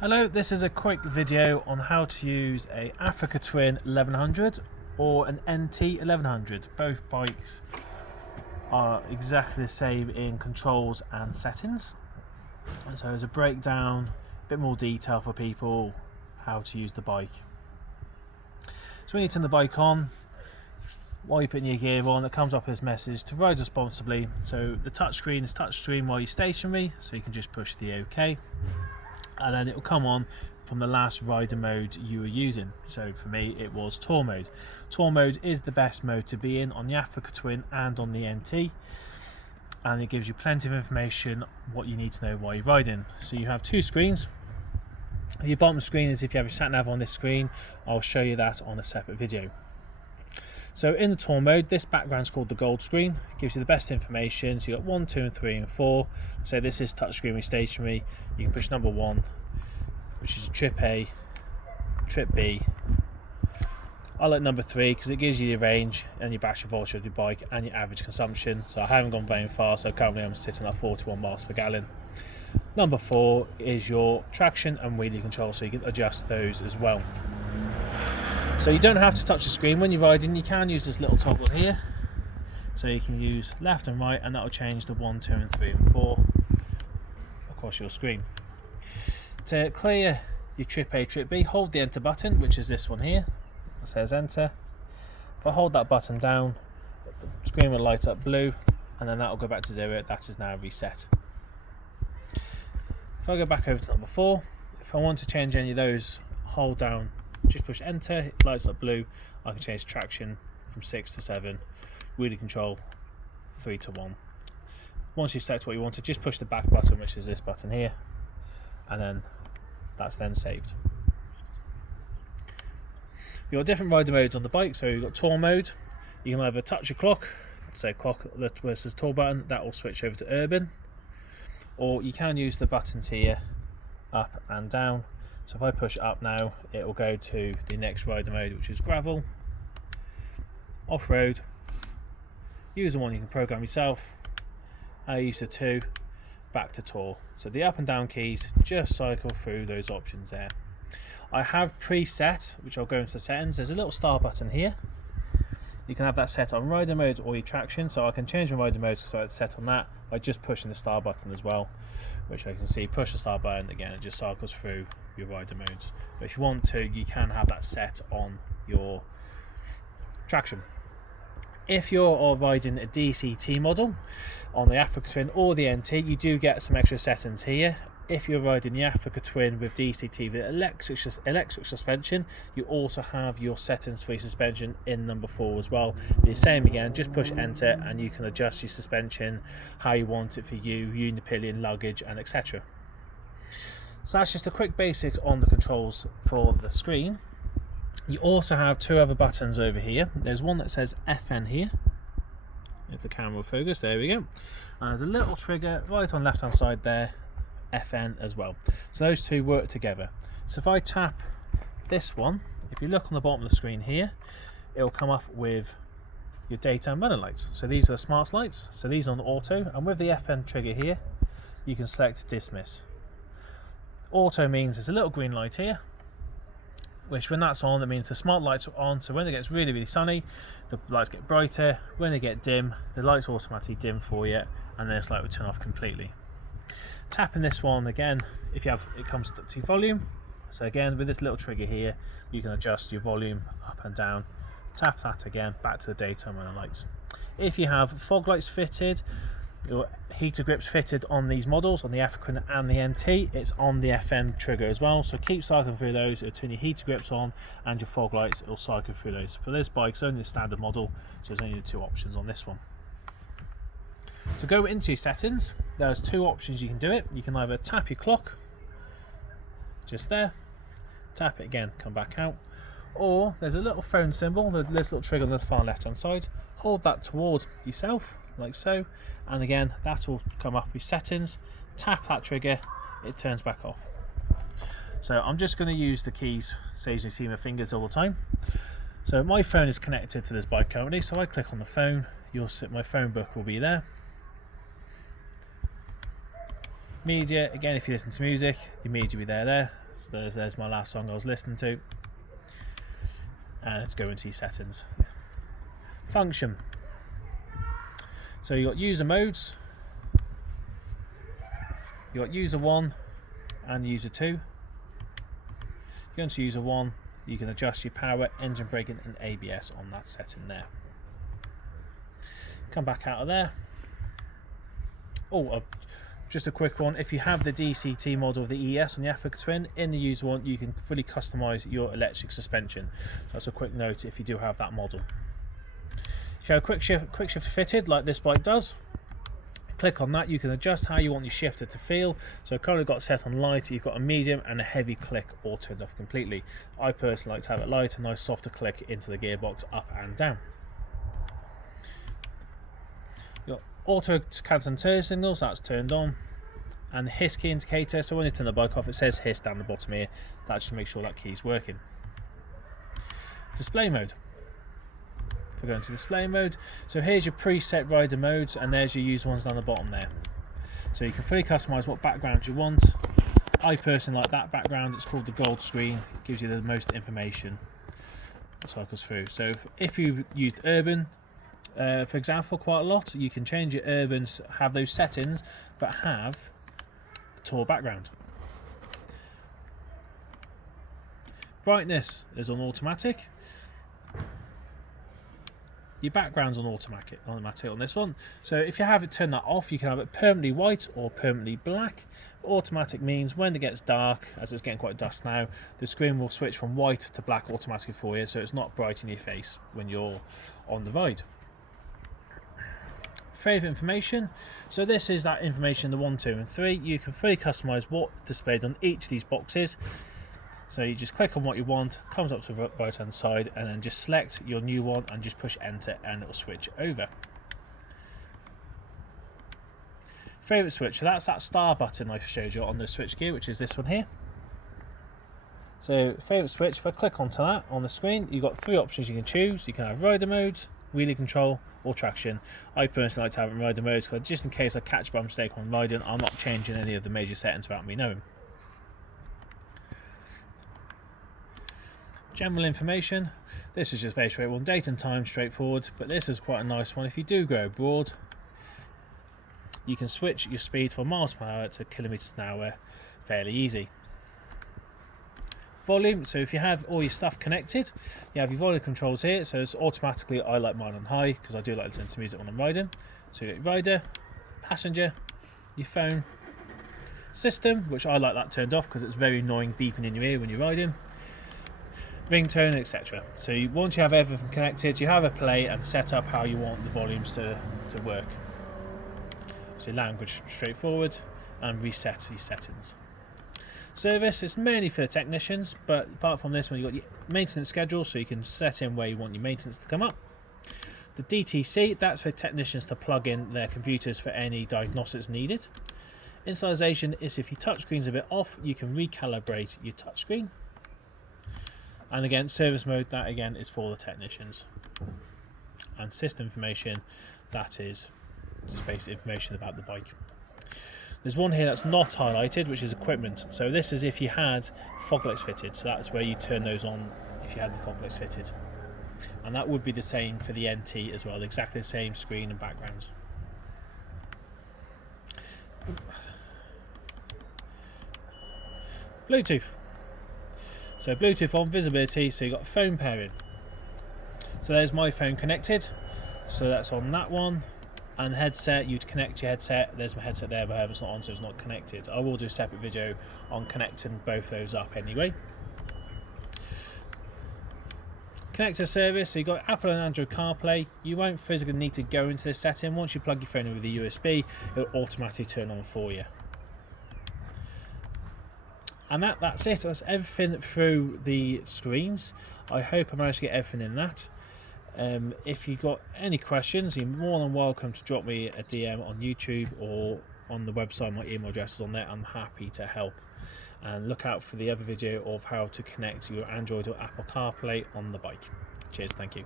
Hello, this is a quick video on how to use a Africa Twin 1100 or an NT1100. Both bikes are exactly the same in controls and settings. So as a breakdown, a bit more detail for people how to use the bike. So when you turn the bike on, while you're putting your gear on, it comes up with this message to ride responsibly. So the touchscreen is touchscreen while you're stationary, so you can just push the OK. And then it will come on from the last rider mode you were using. So for me it was Tour mode. Tour mode is the best mode to be in on the Africa Twin and on the NT, and it gives you plenty of information what you need to know while you're riding. So you have two screens. Your bottom screen is if you have your sat nav on this screen. I'll show you that on a separate video. So in the Tour mode, this background is called the gold screen. It gives you the best information. So you got 1, 2 and 3 and 4. So this is touchscreen with stationary. You can push number 1, which is trip A, trip B. I like number 3 because it gives you the range and your battery voltage of your bike and your average consumption. So I haven't gone very far, so currently I'm sitting at 41 miles per gallon. Number 4 is your traction and wheelie control, so you can adjust those as well. So you don't have to touch the screen when you're riding. You can use this little toggle here, so you can use left and right, and that will change the 1, 2 and 3 and 4 across your screen. To clear your trip A, trip B, hold the enter button, which is this one here. It says enter. If I hold that button down, the screen will light up blue, and then that will go back to 0. That is now reset. If I go back over to number 4, if I want to change any of those, hold down, just push enter, it lights up blue. I can change traction from 6 to 7, wheelie control 3 to 1. Once you've set what you wanted, just push the back button, which is this button here, and then that's then saved. You've got different rider modes on the bike. So you've got Tour mode. You can either touch your clock, say clock versus Tour button, that will switch over to urban, or you can use the buttons here, up and down. So if I push up now, it will go to the next rider mode, which is gravel, off-road, use the one you can program yourself, I use the 2, back to Tour. So the up and down keys just cycle through those options there. I have preset, which I'll go into the settings. There's a little star button here. You can have that set on rider mode or your traction, so I can change my rider mode so it's set on that by just pushing the star button as well, which I can see push the star button, again it just cycles through your rider modes. But if you want to, you can have that set on your traction. If you're riding a DCT model on the Africa Twin or the NT, you do get some extra settings here. If you're riding the Africa Twin with DCT with electric suspension, you also have your settings for your suspension in number 4 as well. The same again, just push enter and you can adjust your suspension how you want it for you, unipillion, luggage and etc. So that's just a quick basics on the controls for the screen. You also have 2 other buttons over here. There's one that says FN here. If the camera will focus, there we go. And there's a little trigger right on the left hand side there, FN as well. So those 2 work together. So if I tap this one, if you look on the bottom of the screen here, it will come up with your daytime running lights. So these are the smart lights. So these are on auto, and with the FN trigger here, you can select dismiss. Auto means there's a little green light here, which when that's on, that means the smart lights are on. So when it gets really sunny, the lights get brighter. When they get dim, the lights automatically dim for you, and then this light will turn off completely. Tapping this one again, if you have, it comes to your volume. So again, with this little trigger here, you can adjust your volume up and down. Tap that again, back to the daytime running lights. If you have fog lights fitted, your heater grips fitted on these models, on the African and the NT, it's on the FM trigger as well. So keep cycling through those. It'll turn your heater grips on, and your fog lights, it'll cycle through those. For this bike, it's only the standard model, so there's only the 2 options on this one. To go into your settings, there's 2 options you can do it. You can either tap your clock, just there, tap it again, come back out, or there's a little phone symbol, this little trigger on the far left hand side, hold that towards yourself, like so, and again, that will come up with settings, tap that trigger, it turns back off. So I'm just going to use the keys, saves me seeing my fingers all the time. So my phone is connected to this bike currently, so I click on the phone, you'll see my phone book will be there. Media, again, if you listen to music, the media will be there. So there's my last song I was listening to. And let's go into your settings. Function. So you got user modes. You got user 1 and user 2. Go into user 1, you can adjust your power, engine braking and ABS on that setting there. Come back out of there. Just a quick one, if you have the DCT model of the ES on the Africa Twin, in the user 1 you can fully customise your electric suspension. So that's a quick note if you do have that model. If you have quick shift fitted like this bike does, click on that, you can adjust how you want your shifter to feel. So I've currently got set on light, you've got a medium and a heavy click, all turned off completely. I personally like to have it light, a nice softer click into the gearbox up and down. You've got auto cabs and turn signals, that's turned on. And the hiss key indicator, so when you turn the bike off it says hiss down the bottom here, that just makes sure that key's working. Display mode. If we go into display mode, so here's your preset rider modes and there's your used ones down the bottom there. So you can fully customise what background you want. I personally like that background, it's called the gold screen, it gives you the most information that cycles through. So if you use urban, for example, quite a lot, you can change your urbans, have those settings, but have the tour background. Brightness is on automatic. Your background's on automatic on this one. So if you have it turned that off, you can have it permanently white or permanently black. Automatic means when it gets dark, as it's getting quite dusk now, the screen will switch from white to black automatically for you, so it's not bright in your face when you're on the ride. Favourite information. So this is that information, the 1, 2 and 3. You can fully customise what's displayed on each of these boxes. So you just click on what you want, comes up to the right hand side, and then just select your new one and just push enter and it will switch over. Favourite switch, so that's that star button I showed you on the switch gear, which is this one here. So favourite switch, if I click onto that on the screen, you've got 3 options you can choose. You can have rider modes, wheelie control or traction. I personally like to have it in rider modes because just in case I catch by mistake on riding, I'm not changing any of the major settings without me knowing. General information, this is just very straightforward, date and time, straightforward, but this is quite a nice one. If you do go abroad, you can switch your speed from miles per hour to kilometers an hour fairly easy. Volume, so if you have all your stuff connected, you have your volume controls here, so it's automatically, I like mine on high because I do like to listen to music when I'm riding. So you got your rider, passenger, your phone, system, which I like that turned off because it's very annoying beeping in your ear when you're riding, ringtone, etc. So once you have everything connected, you have a play and set up how you want the volumes to work. So language straightforward, and reset your settings. Service is mainly for the technicians, but apart from this one, you've got your maintenance schedule, so you can set in where you want your maintenance to come up. The DTC, that's for technicians to plug in their computers for any diagnostics needed. Installation is if your touchscreen's a bit off, you can recalibrate your touchscreen. And again, service mode, that again is for the technicians. And system information, that is just basic information about the bike. There's one here that's not highlighted, which is equipment. So this is if you had fog lights fitted, so that's where you turn those on if you had the fog lights fitted. And that would be the same for the NT as well, exactly the same screen and backgrounds. Bluetooth. So Bluetooth on, visibility, so you've got phone pairing. So there's my phone connected, so that's on that one. And headset, you'd connect your headset, there's my headset there, but it's not on, so it's not connected. I will do a separate video on connecting both those up anyway. Connector service, so you've got Apple and Android CarPlay. You won't physically need to go into this setting. Once you plug your phone in with a USB, it'll automatically turn on for you. And that's it, that's everything through the screens. I hope I managed to get everything in that. If you've got any questions, you're more than welcome to drop me a DM on YouTube or on the website. My email address is on there. I'm happy to help. And look out for the other video of how to connect your Android or Apple CarPlay on the bike. Cheers, thank you.